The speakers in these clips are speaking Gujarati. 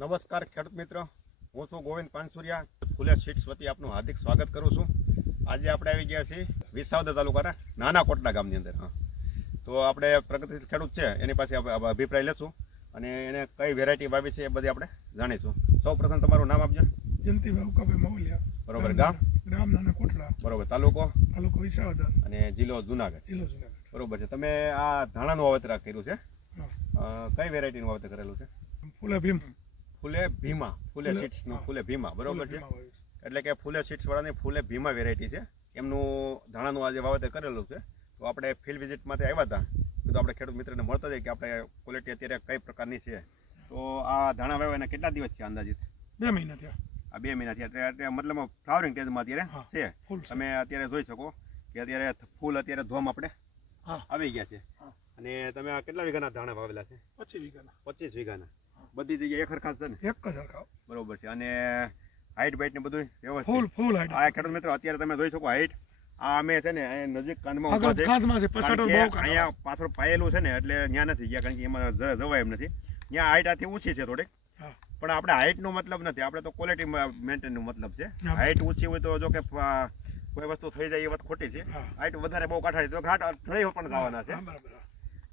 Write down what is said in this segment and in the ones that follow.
નમસ્કાર ખેડૂત મિત્ર. હું છું ગોવિંદ પાનસુરિયા. ફુલે સીટ્સ વતી આપનું હાર્દિક સ્વાગત કરું છું. આજે આપણે આવી ગયા છીએ વિસાવદર તાલુકાના નાના કોટડા ગામની અંદર હા. તો આપણે પ્રગતિશીલ ખેડૂત છે એની પાસે આપણે અભિપ્રાય લેશું અને એને કઈ વેરાયટી વાવી છે એ બધી આપણે જાણીશું. સૌ પ્રથમ તમારું નામ આપજો. જયંતિભાઈ ઉકાભાઈ મૌલિયા બરોબર ગામ ગ્રામ નાના કોટડા બરોબર તાલુકો? તાલુકો વિસાવદર. અને જિલ્લો જુનાગઢ. જિલ્લો જુનાગઢ. બરોબર છે. તમે આ ધાણાનું વાવેતર કર્યું છે? કઈ વેરાયટીનું વાવેતર કરેલું છે? ફૂલે ભીમ ફૂલે ભીમા ફૂલે સીટ્સનું ફૂલે ભીમા બરોબર છે. એટલે કે ફૂલે સીટ્સ વાળાની ફૂલે ભીમા વેરાયટી છે. એમનું ધાણાનું આજે વાવેતર કરેલું છે. તો આપણે ફિલ્ડ વિઝિટમાંથી આવ્યા હતા. તો આપણે ખેડૂત મિત્રને મળતા જઈએ કે આપણે ક્વોલિટી અત્યારે કઈ પ્રકારની છે. તો આ ધાણા વાવ્યા એના કેટલા દિવસ છે અંદાજિત? બે મહિના થયા. આ બે મહિના થયા. અત્યારે મતલબ ફ્લાવરિંગ સ્ટેજમાં અત્યારે છે. તમે અત્યારે જોઈ શકો કે અત્યારે ફૂલ અત્યારે ધોમ આપણે આવી ગયા છે. અને તમે આ કેટલા વીઘાના ધાણા વાવેલા છે? પચીસ વીઘાના. પચીસ વીઘાના. બધી જગ્યાએ એક સરખા છે ને? એક જ હરખાવ બરોબર છે. અને હાઈટ બાઈટ ને બધું વ્યવસ્થિત? ફૂલ ફૂલ હાઈટ આ ખેડૂત મિત્રો અત્યારે તમે જોઈ શકો હાઈટ આ અમે છે ને અહીંયા નજીક કાંધમાં ઊભા છે. કાંધમાં છે પછાડ બહુ અહીંયા પાછળ પાયેલું છે ને એટલે ત્યાં નથી ગયા કારણ કે એમાં જવાય એમ નથી. ત્યાં હાઈટ આથી ઓછી છે થોડીક. પણ આપણે હાઈટનો મતલબ નથી. આપણે તો ક્વોલિટી મેન્ટેન નો મતલબ છે. હાઈટ ઊંચી હોય તો જો કે કોઈ વસ્તુ થઈ જાય એ વાત ખોટી છે. હાઈટ વધારે બહુ કાઠાડી તો ઘાટ થઈ પણ જવાના છે.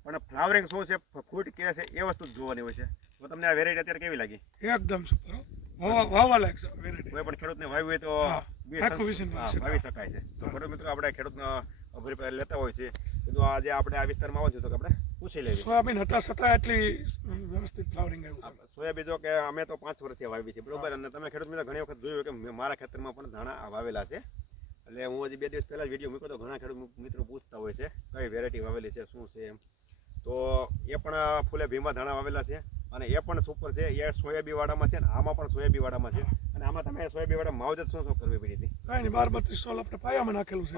પણ ફ્લાવરિંગ શું છે? ફૂટ કે છે એ વસ્તુ જ જોવાની હોય છે. તો તમને આ વેરાયટી અત્યારે કેવી લાગી? એકદમ સુપર હો. વાવા વાવા લાયક વેરાયટી કોઈ પણ ખેડૂતને વાવ્યું હોય તો વાવી વાવી શકાય છે. તો ખેડૂત મિત્રો આપણે ખેડૂતનો અભિપ્રાય લેતા હોય છે. તો આજે આપણે આ વિસ્તારમાં આવો છો તો આપણે પૂછી લેવી સોયાબીન હતા છતાં એટલી વ્યવસ્થિત ફ્લાવરિંગ આવ્યું. સોયાબીન જો કે અમે તો પાંચ વર્ષથી વાવી છે બરોબર? અને તમે ખેડૂત મિત્રો ઘણી વખત જોયું કે મારા ખેતરમાં પણ ધાણા વાવેલા છે. એટલે હું હજી બે દિવસ પહેલા વીડિયો મૂક્યો તો ઘણા ખેડૂત મિત્રો પૂછતા હોય છે કઈ વેરાયટી વાવેલી છે શું છે એમ. તો એ પણ ફૂલે ભીમા ધાણા વાવેલા છે. અને એ પણ સુપર છે એ સોયાબી વાળામાં છે ને આમાં પણ સોયાબી વાળામાં છે અને આમાં તમે સોયાબી વાળા માવજત શું શું કરવી પડી હતી કાંઈ નહીં બાર બત્રીસ સોલ આપણે પાયામાં નાખેલું છે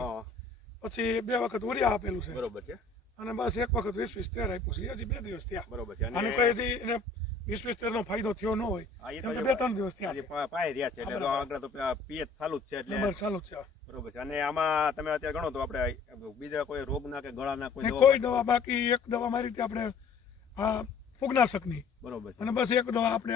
પછી બે વખત ઉરિયા આપેલું છે બરોબર છે અને બસ એક વખત વીસ વીસ તેર આપ્યું છે હજી બે દિવસ થયા બરોબર છે અને કોઈ હજી એને વીસ વીસ તેરનો ફાયદો થયો ન હોય કેમ કે તો બે ત્રણ દિવસ થયા પાય રહ્યા છે એટલે. આગળ તો પીએચ ચાલુ જ છે એટલે ચાલુ જ છે બરોબર છે અને આમાં તમે અત્યારે ગણો તો આપણે બીજા કોઈ રોગના કે ગળાના કોઈ કોઈ દવા બાકી એક દવા મારી રીતે આપણે આ ફૂગનાશકની બરોબર અને બસ એક દવા આપણે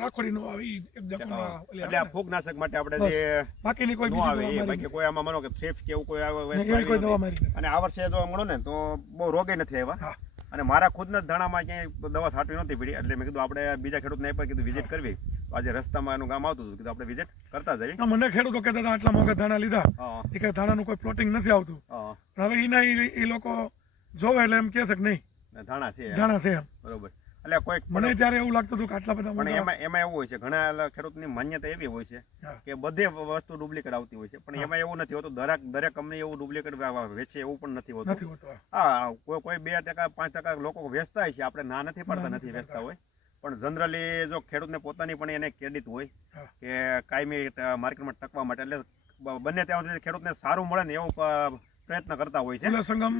રાખોડી નો આવી એક એટલે આ ફૂગનાશક માટે આપણે જે બાકીની કોઈ બીજી આવે એ બાકી કોઈ આમાં માનો કે થ્રિપ્સ કે એવું કોઈ આવે નથી. એવી કોઈ દવા મારી અને આ વર્ષે જો મળો ને તો બહુ રોગે નથી આવ્યા અને મારા ખુદના ધાણામાં ક્યાંય દવા છાંટવી નહોતી પડી એટલે મેં કીધું આપણે બીજા ખેડૂતને પણ કીધું વિઝિટ કરવી. તો આજે રસ્તામાં એનું ગામ આવતું હતું કીધું આપણે વિઝિટ કરતા જઈએ. મને ખેડૂતો કહેતા હતા આટલા મોંઘા ધાણા લીધા. એ કે ધાણાનું કોઈ પ્લોટિંગ નથી આવતું. પણ હવે એના ઈ લોકો જોવે એટલે એમ કહે છે કે નહીં. ધાણા છે ધાણા છે એમ. બરોબર. એટલે કોઈક મને ત્યારે એવું લાગતું હતું કે આટલા બધા પણ એમાં એમાં એવું હોય છે ઘણા ખેડૂતની માન્યતા એવી હોય છે કે બધે વસ્તુ ડુપ્લિકેટ આવતી હોય છે પણ એમાં એવું નથી હોતું. દરેક દરેક કંપની એવું ડુપ્લિકેટ વેચે એવું પણ નથી હોતું. હા. કોઈ કોઈ બે ટકા પાંચ ટકા લોકો વેચતા હોય છે. આપણે ના નથી પડતા નથી વેચતા હોય. પણ જનરલી જો ખેડૂતને પોતાની પણ એને ક્રેડિટ હોય કે કાયમી માર્કેટમાં ટકવા માટે એટલે બંને ત્યાં સુધી ખેડૂતને સારું મળે ને એવો પ્રયત્ન કરતા હોય છે. એટલે સંગમ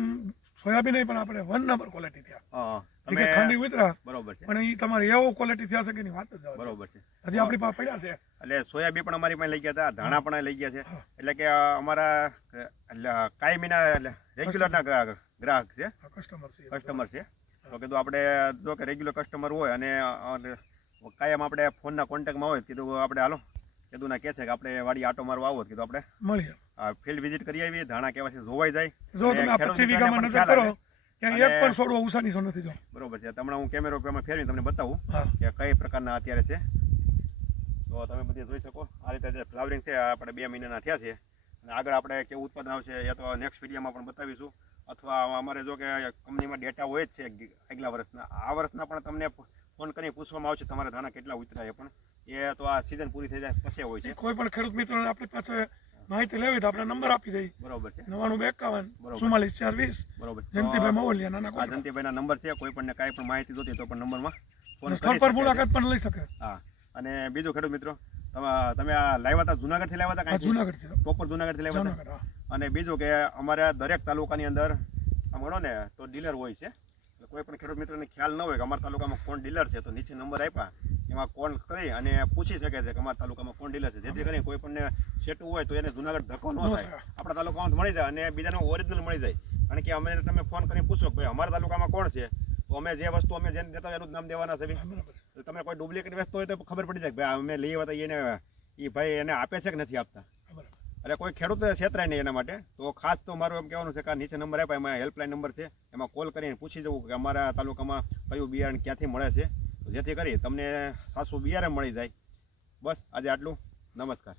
સોયાબીન નહીં પણ આપણે વન નંબર ક્વોલિટી થયા. તમે ખાંડી ઉતરા બરોબર છે. પણ એ તમારે એવો ક્વોલિટી થયા છે કે એની વાત જ બરોબર છે. હજી આપણી પાસે પડ્યા છે. એટલે સોયાબીન પણ અમારી પાસે લઈ ગયા હતા ધાણા પણ લઈ ગયા છે. એટલે કે અમારા એટલે કાયમીના એટલે રેગ્યુલરના ગ્રાહક ગ્રાહક છે. કસ્ટમર છે. કસ્ટમર છે. તો કીધું આપણે જો કે રેગ્યુલર કસ્ટમર હોય અને કાયમ આપણે ફોનના કોન્ટેક્ટમાં હોય કીધું આપણે હાલો કીધું ના કહે છે કે આપણે વાડી આટો મારવા આવો કીધું આપણે. મળીએ ફિલ્ડ વિઝિટ કરી આવીએ ધાણા કેવા છે જોવાઈ જાય. જો તમે આ ખેડૂત પચીસ મિત્રોને વીઘામાં પણ નજર કરો ત્યાં એક પણ છોડવો ઉસાની સો નથી જો. બરોબર છે. તમને હું કેમેરો પેમાં ફેરવી તમને બતાવું કે કઈ પ્રકારના અત્યારે છે. તો તમે બધી જોઈ શકો. આ રીતે જે ફ્લાવરિંગ છે આપણે બે મહિનાના થયા છે. અને આગળ આપણે કેવું ઉત્પાદન આવશે એ તો નેક્સ્ટ વિડીયોમાં પણ બતાવીશું. અથવા અમારે જો કે કંપનીમાં ડેટા હોય જ છે આગલા વર્ષના. આ વર્ષના પણ તમને ફોન કરીને પૂછવામાં આવશે તમારા ધાણા કેટલા ઉતરાય પણ. એ તો આ સિઝન પૂરી થઈ જાય પછી હોય છે. કોઈ પણ ખેડૂત મિત્રોને આપણી પાસે માહિતી લેવી તો આપણે નંબર આપી દઈ બરોબર છે. નવાણું એકાવન ચુમ્માલીસ ચાર વીસ. બરોબર જયંતિભાઈ મોવલિયા નાના. જયંતિભાઈના નંબર છે. કોઈ પણ કાંઈ પણ માહિતી જોતી તો પણ નંબરમાં ફોન સ્થળ પર મુલાકાત પણ લઈ શકે. હા. અને બીજું ખેડૂત મિત્રો તમે આ લાવ્યા હતા જુનાગઢથી લાવ્યા હતા જુનાગઢ પ્રોપર જુનાગઢથી લાવ્યા હતા અને બીજું કે અમારા દરેક તાલુકાની અંદર આમ ગણો ને તો ડીલર હોય છે. કોઈ પણ ખેડૂત મિત્રને ખ્યાલ ન હોય કે અમારા તાલુકામાં કોણ ડીલર છે તો નીચે નંબર આપ્યા. એમાં કોલ કરી અને પૂછી શકે છે કે અમારા તાલુકામાં કોણ ડીલર છે. જેથી કરીને કોઈ પણ સેટું હોય તો એને જુનાગઢ ધક્કો ન થાય. આપણા તાલુકામાં મળી જાય અને બીજાને ઓરિજિનલ મળી જાય. કારણ કે અમે તમે ફોન કરીને પૂછો કે ભાઈ અમારા તાલુકામાં કોણ છે? તો અમે જે વસ્તુ અમે જેને દેતા હોય એનું જ નામ દેવાના છે બી. હા, બરાબર. છે. તો તમે કોઈ ડુપ્લિકેટ વસ્તુ હોય તો ખબર પડી જાય કે ભાઈ અમે લઈએ હતા એને એ ભાઈ એને આપે છે કે નથી આપતા? એટલે કોઈ ખેડૂત છેતરાય નહીં એના માટે. તો ખાસ તો મારું એમ કહેવાનું છે કે આ નીચે નંબર આપ્યા એમાં હેલ્પલાઇન નંબર છે. એમાં કોલ કરીને પૂછી જવું કે અમારા તાલુકામાં કયું બિયારણ ક્યાંથી મળે છે. જેથી કરી તમને સાસુ બિયારણ મળી જાય. બસ આજે આટલું. નમસ્કાર.